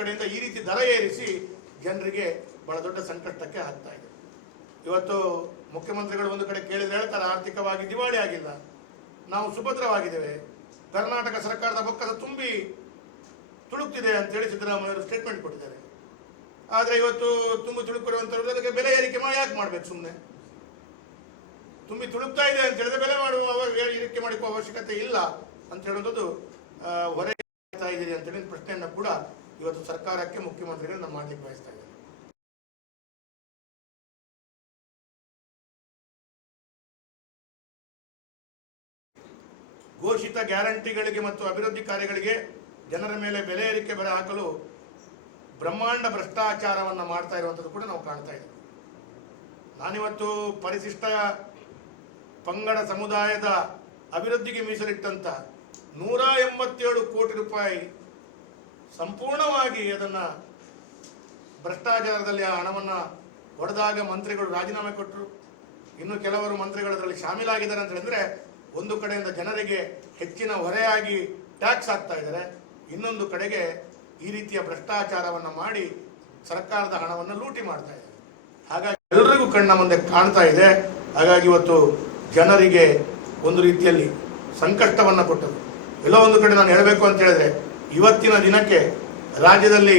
ಕಡೆಯಿಂದ ಈ ರೀತಿ ದರ ಏರಿಸಿ ಜನರಿಗೆ ಬಹಳ ದೊಡ್ಡ ಸಂಕಷ್ಟಕ್ಕೆ ಹಾಕ್ತಾ ಇದೆ. ಇವತ್ತು ಮುಖ್ಯಮಂತ್ರಿಗಳು ಒಂದು ಕಡೆ ಕೇಳಿದ್ರೆ ಹೇಳ್ತಾರೆ, ಆರ್ಥಿಕವಾಗಿ ದಿವಾಳಿ ಆಗಿಲ್ಲ. ನಾವು ಸುಭದ್ರವಾಗಿದ್ದೇವೆ. ಕರ್ನಾಟಕ ಸರ್ಕಾರದ ಬೊಕ್ಕಸ ತುಂಬಿ ತುಳುಕ್ತಿದೆ ಅಂತೇಳಿ ಸಿದ್ದರಾಮಯ್ಯವರು ಸ್ಟೇಟ್ಮೆಂಟ್ ಕೊಟ್ಟಿದ್ದಾರೆ. ಆದರೆ ಇವತ್ತು ತುಂಬಿ ತುಳುಕಿರುವಂಥವ್ರು ಅದಕ್ಕೆ ಬೆಲೆ ಏರಿಕೆ ಮಾಡಿ ಯಾಕೆ ಮಾಡ್ಬೇಕು ಸುಮ್ಮನೆ ತುಂಬಿ ತುಳುಕ್ತಾ ಇದೆ ಅಂತ ಹೇಳಿದ್ರೆ ಬೆಲೆ ಮಾಡುವ ಏರಿಕೆ ಮಾಡಿಕೋ ಅವಶ್ಯಕತೆ ಇಲ್ಲ ಅಂತ ಹೇಳುವಂಥದ್ದು ಹೊರೆ ಆಗ್ತಾ ಇದ್ದೀರಿ ಅಂತೇಳಿ ಪ್ರಶ್ನೆಯನ್ನ ಕೂಡ ಇವತ್ತು ಸರ್ಕಾರಕ್ಕೆ ಮುಖ್ಯಮಂತ್ರಿಗಳು ನಮ್ಮ ಮಾಡ್ಲಿಕ್ಕೆ ಬಯಸ್ತಾ ಇದ್ದಾರೆ. ಘೋಷಿತ ಗ್ಯಾರಂಟಿಗಳಿಗೆ ಮತ್ತು ಅಭಿವೃದ್ಧಿ ಕಾರ್ಯಗಳಿಗೆ ಜನರ ಮೇಲೆ ಬೆಲೆ ಏರಿಕೆ ಬೆಲೆ ಹಾಕಲು ಬ್ರಹ್ಮಾಂಡ ಭ್ರಷ್ಟಾಚಾರವನ್ನು ಮಾಡ್ತಾ ಇರುವಂಥದ್ದು ಕೂಡ ನಾವು ಕಾಣ್ತಾ ಇದ್ದೀವಿ. ನಾನಿವತ್ತು ಪರಿಶಿಷ್ಟ ಪಂಗಡ ಸಮುದಾಯದ ಅಭಿವೃದ್ಧಿಗೆ ಮೀಸಲಿಟ್ಟಂತ ನೂರ ಎಂಬತ್ತೇಳು ಕೋಟಿ ರೂಪಾಯಿ ಸಂಪೂರ್ಣವಾಗಿ ಅದನ್ನ ಭ್ರಷ್ಟಾಚಾರದಲ್ಲಿ ಆ ಹಣವನ್ನ ಹೊಡೆದಾಗ ಮಂತ್ರಿಗಳು ರಾಜೀನಾಮೆ ಕೊಟ್ಟರು ಇನ್ನು ಕೆಲವರು ಮಂತ್ರಿಗಳು ಅದರಲ್ಲಿ ಶಾಮೀಲಾಗಿದ್ದಾರೆ ಅಂತ ಹೇಳಿದ್ರೆ ಒಂದು ಕಡೆಯಿಂದ ಜನರಿಗೆ ಹೆಚ್ಚಿನ ಹೊರೆಯಾಗಿ ಟ್ಯಾಕ್ಸ್ ಆಗ್ತಾ ಇದ್ದಾರೆ. ಇನ್ನೊಂದು ಕಡೆಗೆ ಈ ರೀತಿಯ ಭ್ರಷ್ಟಾಚಾರವನ್ನು ಮಾಡಿ ಸರ್ಕಾರದ ಹಣವನ್ನು ಲೂಟಿ ಮಾಡ್ತಾ ಇದೆ ಹಾಗಾಗಿ ಎಲ್ಲರಿಗೂ ಕಣ್ಣ ಮುಂದೆ ಕಾಣ್ತಾ ಇದೆ. ಹಾಗಾಗಿ ಇವತ್ತು ಜನರಿಗೆ ಒಂದು ರೀತಿಯಲ್ಲಿ ಸಂಕಷ್ಟವನ್ನು ಕೊಟ್ಟರು ಎಲ್ಲೋ ಒಂದು ಕಡೆ ನಾನು ಹೇಳಬೇಕು ಅಂತ ಹೇಳಿದ್ರೆ ಇವತ್ತಿನ ದಿನಕ್ಕೆ ರಾಜ್ಯದಲ್ಲಿ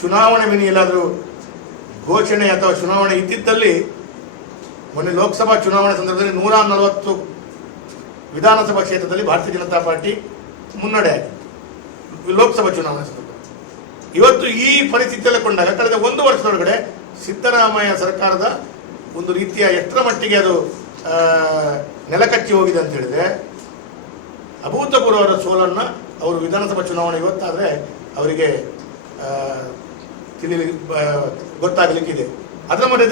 ಚುನಾವಣೆ ಮಿನಿ ಎಲ್ಲಾದರೂ ಘೋಷಣೆ ಅಥವಾ ಚುನಾವಣೆ ಇದ್ದಿದ್ದಲ್ಲಿ ಮೊನ್ನೆ ಲೋಕಸಭಾ ಚುನಾವಣೆ ಸಂದರ್ಭದಲ್ಲಿ ನೂರ ನಲವತ್ತು ವಿಧಾನಸಭಾ ಕ್ಷೇತ್ರದಲ್ಲಿ ಭಾರತೀಯ ಜನತಾ ಪಾರ್ಟಿ ಮುನ್ನಡೆ ಲೋಕಸಭಾ ಚುನಾವಣೆ ಸಂದರ್ಭ. ಇವತ್ತು ಈ ಪರಿಸ್ಥಿತಿಯಲ್ಲಿ ಕೊಂಡಾಗ ಕಳೆದ ಒಂದು ವರ್ಷದೊಳಗಡೆ ಸಿದ್ದರಾಮಯ್ಯ ಸರ್ಕಾರದ ಒಂದು ರೀತಿಯ ಎಷ್ಟರ ಮಟ್ಟಿಗೆ ಅದು ನೆಲಕಚ್ಚಿ ಹೋಗಿದೆ ಅಂತ ಹೇಳಿದ್ರೆ ಅಭೂತಪೂರ್ವರ ಸೋಲನ್ನ ಅವರು ವಿಧಾನಸಭಾ ಚುನಾವಣೆ ಇವತ್ತಾದರೆ ಅವರಿಗೆ ತಿಳಿ ಗೊತ್ತಾಗಲಿಕ್ಕಿದೆ. ಅದರ ಮಧ್ಯೆ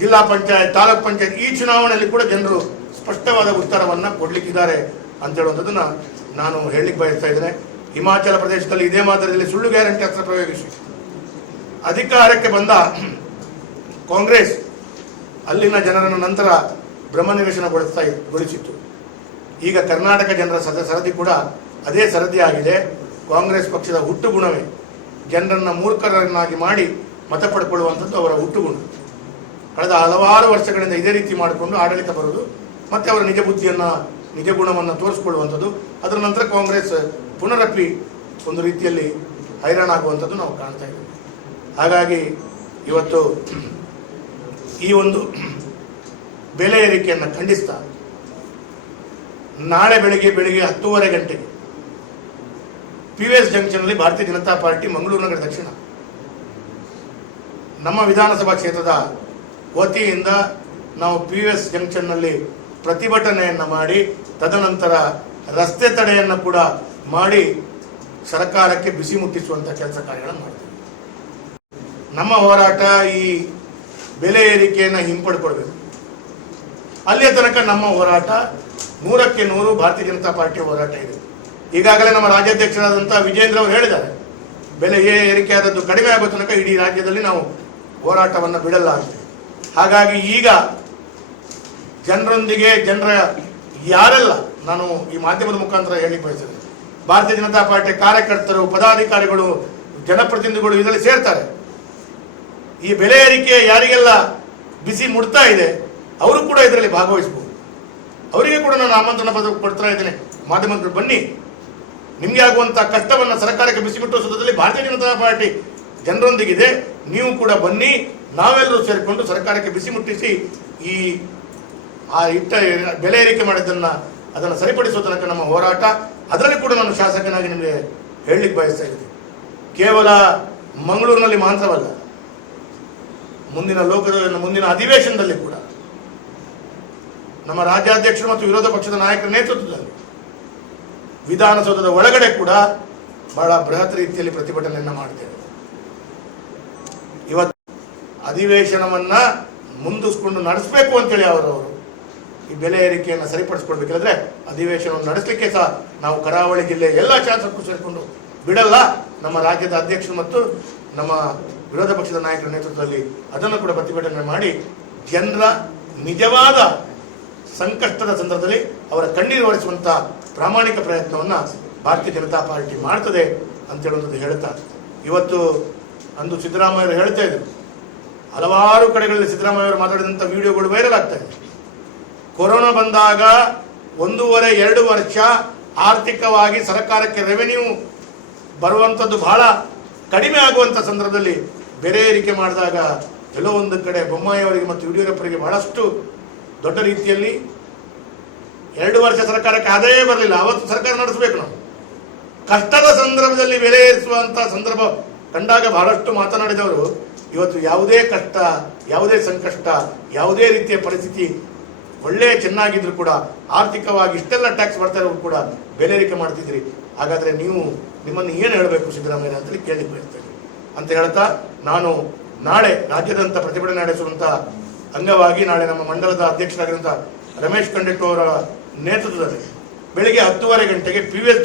ಜಿಲ್ಲಾ ಪಂಚಾಯತ್, ತಾಲೂಕ್ ಪಂಚಾಯತ್ ಈ ಚುನಾವಣೆಯಲ್ಲಿ ಕೂಡ ಜನರು ಸ್ಪಷ್ಟವಾದ ಉತ್ತರವನ್ನು ಕೊಡ್ಲಿಕ್ಕಿದ್ದಾರೆ ಅಂತ ಹೇಳುವಂಥದ್ದನ್ನ ನಾನು ಹೇಳಲಿಕ್ಕೆ ಬಯಸ್ತಾ ಇದ್ದೇನೆ. ಹಿಮಾಚಲ ಪ್ರದೇಶದಲ್ಲಿ ಇದೇ ಮಾದರಿಯಲ್ಲಿ ಸುಳ್ಳು ಗ್ಯಾರಂಟಿ ಅಸ್ತ್ರ ಪ್ರಯೋಗಿಸಿ. ಅಧಿಕಾರಕ್ಕೆ ಬಂದ ಕಾಂಗ್ರೆಸ್ ಅಲ್ಲಿನ ಜನರನ್ನು ನಂತರ ಭ್ರಮನಿವೇಶನಗೊಳಿಸ್ತಾ ಗೊಳಿಸಿತ್ತು. ಈಗ ಕರ್ನಾಟಕ ಜನರ ಸದ ಸರದಿ ಕೂಡ ಅದೇ ಸರದಿಯಾಗಿದೆ ಕಾಂಗ್ರೆಸ್ ಪಕ್ಷದ ಹುಟ್ಟು ಗುಣವೇ ಜನರನ್ನು ಮೂರ್ಖರನ್ನಾಗಿ ಮಾಡಿ ಮತ ಪಡ್ಕೊಳ್ಳುವಂಥದ್ದು ಅವರ ಹುಟ್ಟು ಗುಣ ಕಳೆದ ಹಲವಾರು ವರ್ಷಗಳಿಂದ ಇದೇ ರೀತಿ ಮಾಡಿಕೊಂಡು ಆಡಳಿತ ಬರೋದು ಮತ್ತೆ ಅವರ ನಿಜ ಬುದ್ಧಿಯನ್ನು, ನಿಜ ಗುಣವನ್ನು ತೋರಿಸ್ಕೊಳ್ಳುವಂಥದ್ದು, ಅದರ ನಂತರ ಕಾಂಗ್ರೆಸ್ ಪುನರಪ್ಪಿ ಒಂದು ರೀತಿಯಲ್ಲಿ ಹೈರಾಣಾಗುವಂಥದ್ದು ನಾವು ಕಾಣ್ತಾ ಇದ್ದೀವಿ. ಹಾಗಾಗಿ ಇವತ್ತು ಈ ಒಂದು ಬೆಲೆ ಏರಿಕೆಯನ್ನು ಖಂಡಿಸ್ತಾ ನಾಳೆ ಬೆಳಿಗ್ಗೆ ಬೆಳಿಗ್ಗೆ ಹತ್ತೂವರೆ ಗಂಟೆಗೆ ಪಿ ವಿ ಎಸ್ ಜಂಕ್ಷನ್ನಲ್ಲಿ ಭಾರತೀಯ ಜನತಾ ಪಾರ್ಟಿ ಮಂಗಳೂರು ನಗರ ದಕ್ಷಿಣ. ನಮ್ಮ ವಿಧಾನಸಭಾ ಕ್ಷೇತ್ರದ ವತಿಯಿಂದ ನಾವು ಪಿ ವಿ ಎಸ್ ಜಂಕ್ಷನ್ನಲ್ಲಿ ಪ್ರತಿಭಟನೆಯನ್ನು ಮಾಡಿ, ತದನಂತರ ರಸ್ತೆ ತಡೆಯನ್ನು ಕೂಡ ಮಾಡಿ ಸರ್ಕಾರಕ್ಕೆ ಬಿಸಿ ಮುಟ್ಟಿಸುವಂಥ ಕೆಲಸ ಕಾರ್ಯಗಳನ್ನು ಮಾಡ್ತೀವಿ. ನಮ್ಮ ಹೋರಾಟ ಈ ಬೆಲೆ ಏರಿಕೆಯನ್ನು ಹಿಂಪಡ್ಕೊಳ್ಬೇಕು. ಅಲ್ಲಿಯ ತನಕ ನಮ್ಮ ಹೋರಾಟ ನೂರಕ್ಕೆ ನೂರು ಭಾರತೀಯ ಜನತಾ ಪಾರ್ಟಿಯ ಹೋರಾಟ ಇದೆ. ಈಗಾಗಲೇ ನಮ್ಮ ರಾಜ್ಯಾಧ್ಯಕ್ಷರಾದಂಥ ವಿಜೇಂದ್ರ ಅವರು ಹೇಳಿದ್ದಾರೆ, ಬೆಲೆ ಏರಿಕೆ ಆದದ್ದು ಕಡಿಮೆ ಆಗೋ ತನಕ ಇಡೀ ರಾಜ್ಯದಲ್ಲಿ ನಾವು ಹೋರಾಟವನ್ನು ಬಿಡಲಾಗಿದೆ ಹಾಗಾಗಿ ಈಗ ಜನರೊಂದಿಗೆ ಜನರ ಯಾರೆಲ್ಲ ನಾನು ಈ ಮಾಧ್ಯಮದ ಮುಖಾಂತರ ಹೇಳಿ ಬಯಸಿದೆ ಭಾರತೀಯ ಜನತಾ ಪಾರ್ಟಿ ಕಾರ್ಯಕರ್ತರು, ಪದಾಧಿಕಾರಿಗಳು, ಜನಪ್ರತಿನಿಧಿಗಳು ಇದರಲ್ಲಿ ಸೇರ್ತಾರೆ. ಈ ಬೆಲೆ ಏರಿಕೆ ಯಾರಿಗೆಲ್ಲ ಬಿಸಿ ಮುಡ್ತಾ ಇದೆ, ಅವರು ಕೂಡ ಇದರಲ್ಲಿ ಭಾಗವಹಿಸಬಹುದು. ಅವರಿಗೆ ಕೂಡ ನಾನು ಆಮಂತ್ರಣ ಪತ್ರ ಕೊಡ್ತಾ ಇದ್ದೇನೆ. ಮಾಧ್ಯಮಗಳು ಬನ್ನಿ. ನಿಮಗೆ ಆಗುವಂಥ ಕಷ್ಟವನ್ನು ಸರ್ಕಾರಕ್ಕೆ ಬಿಸಿ ಸಂದರ್ಭದಲ್ಲಿ ಭಾರತೀಯ ಜನತಾ ಪಾರ್ಟಿ ಜನರೊಂದಿಗಿದೆ. ನೀವು ಕೂಡ ಬನ್ನಿ. ನಾವೆಲ್ಲರೂ ಸೇರಿಕೊಂಡು ಸರ್ಕಾರಕ್ಕೆ ಬಿಸಿ ಮುಟ್ಟಿಸಿ ಈ, ಆ ಇಟ್ಟ ಬೆಲೆ ಏರಿಕೆ ಮಾಡಿದ್ದನ್ನು ಅದನ್ನು ಸರಿಪಡಿಸುವ ತನಕ ನಮ್ಮ ಹೋರಾಟ. ಅದರಲ್ಲಿ ಕೂಡ ನಾನು ಶಾಸಕನಾಗಿ ನಿಮಗೆ ಹೇಳಲಿಕ್ಕೆ ಬಯಸ್ತಾ ಇದ್ದೀನಿ. ಕೇವಲ ಮಂಗಳೂರಿನಲ್ಲಿ ಮಾತ್ರವಲ್ಲ, ಮುಂದಿನ ಲೋಕದ ಮುಂದಿನ ಅಧಿವೇಶನದಲ್ಲಿ ಕೂಡ ನಮ್ಮ ರಾಜ್ಯಾಧ್ಯಕ್ಷರು ಮತ್ತು ವಿರೋಧ ಪಕ್ಷದ ನಾಯಕರ ನೇತೃತ್ವದಲ್ಲಿ ವಿಧಾನಸೌಧದ ಒಳಗಡೆ ಕೂಡ ಬಹಳ ಬೃಹತ್ ರೀತಿಯಲ್ಲಿ ಪ್ರತಿಭಟನೆಯನ್ನು ಮಾಡ್ತೇವೆ. ಇವತ್ತು ಅಧಿವೇಶನವನ್ನ ಮುಂದಿಸ್ಕೊಂಡು ನಡೆಸಬೇಕು ಅಂತೇಳಿ ಅವರವರು ಈ ಬೆಲೆ ಏರಿಕೆಯನ್ನು ಸರಿಪಡಿಸ್ಕೊಳ್ಬೇಕಾದ್ರೆ ಅಧಿವೇಶನವನ್ನು ನಡೆಸಲಿಕ್ಕೆ ಸಹ ನಾವು ಕರಾವಳಿ ಜಿಲ್ಲೆಯ ಎಲ್ಲ ಶಾಸಕರು ಸೇರಿಕೊಂಡು ಬಿಡಲ್ಲ. ನಮ್ಮ ರಾಜ್ಯದ ಅಧ್ಯಕ್ಷರು ಮತ್ತು ನಮ್ಮ ವಿರೋಧ ಪಕ್ಷದ ನಾಯಕರ ನೇತೃತ್ವದಲ್ಲಿ ಅದನ್ನು ಕೂಡ ಪ್ರತಿಭಟನೆ ಮಾಡಿ ಜನರ ನಿಜವಾದ ಸಂಕಷ್ಟದ ಸಂದರ್ಭದಲ್ಲಿ ಅವರ ಕಣ್ಣೀರು ಒರೆಸುವಂತ ಪ್ರಾಮಾಣಿಕ ಪ್ರಯತ್ನವನ್ನು ಭಾರತೀಯ ಜನತಾ ಪಾರ್ಟಿ ಮಾಡ್ತದೆ ಅಂತ ಹೇಳುವಂಥದ್ದು ಹೇಳ್ತಾ ಇವತ್ತು ಅಂದು ಸಿದ್ದರಾಮಯ್ಯರು ಹೇಳ್ತಾ ಇದ್ರು. ಹಲವಾರು ಕಡೆಗಳಲ್ಲಿ ಸಿದ್ದರಾಮಯ್ಯವರು ಮಾತಾಡಿದಂಥ ವಿಡಿಯೋಗಳು ವೈರಲ್ ಆಗ್ತಾ ಇದೆ. ಕೊರೋನಾ ಬಂದಾಗ ಒಂದೂವರೆ, ಎರಡು ವರ್ಷ ಆರ್ಥಿಕವಾಗಿ ಸರ್ಕಾರಕ್ಕೆ ರೆವೆನ್ಯೂ ಬರುವಂಥದ್ದು ಬಹಳ ಕಡಿಮೆ ಆಗುವಂಥ ಸಂದರ್ಭದಲ್ಲಿ ಬೆಲೆ ಏರಿಕೆ ಮಾಡಿದಾಗ ಕೆಲವೊಂದು ಕಡೆ ಬೊಮ್ಮಾಯಿಯವರಿಗೆ ಮತ್ತು ಯಡಿಯೂರಪ್ಪರಿಗೆ ಬಹಳಷ್ಟು ದೊಡ್ಡ ರೀತಿಯಲ್ಲಿ ಎರಡು ವರ್ಷ ಸರ್ಕಾರಕ್ಕೆ ಆದಾಯ ಬರಲಿಲ್ಲ. ಅವತ್ತು ಸರ್ಕಾರ ನಡೆಸಬೇಕು ನಾವು. ಕಷ್ಟದ ಸಂದರ್ಭದಲ್ಲಿ ಬೆಲೆ ಏರಿಸುವಂತಹ ಸಂದರ್ಭ ಕಂಡಾಗ ಬಹಳಷ್ಟು ಮಾತನಾಡಿದವರು, ಇವತ್ತು ಯಾವುದೇ ಕಷ್ಟ, ಯಾವುದೇ ಸಂಕಷ್ಟ, ಯಾವುದೇ ರೀತಿಯ ಪರಿಸ್ಥಿತಿ ಒಳ್ಳೆ ಚೆನ್ನಾಗಿದ್ರು ಕೂಡ, ಆರ್ಥಿಕವಾಗಿ ಇಷ್ಟೆಲ್ಲ ಟ್ಯಾಕ್ಸ್ ಬರ್ತಾ ಇರೋರು ಕೂಡ ಬೆಲೆ ಏರಿಕೆ ಮಾಡ್ತಿದ್ರಿ ಹಾಗಾದ್ರೆ ನೀವು ನಿಮ್ಮನ್ನು ಏನು ಹೇಳಬೇಕು ಸಿದ್ದರಾಮಯ್ಯ ಅಂತೇಳಿ ಕೇಳಿ ಬಯಸ್ತೇನೆ. ಅಂತ ಹೇಳ್ತಾ ನಾನು ನಾಳೆ ರಾಜ್ಯದಂತ ಪ್ರತಿಭಟನೆ ನಡೆಸುವಂತ ಅಂಗವಾಗಿ ನಾಳೆ ನಮ್ಮ ಮಂಡಲದ ಅಧ್ಯಕ್ಷರಾಗಿರುವಂತಹ ರಮೇಶ್ ಕಂಡೆಟ್ಟು ಅವರ ನೇತೃತ್ವದಲ್ಲಿ ಬೆಳಿಗ್ಗೆ ಹತ್ತುವರೆ ಗಂಟೆಗೆ ಪಿ ವಿ ಎಸ್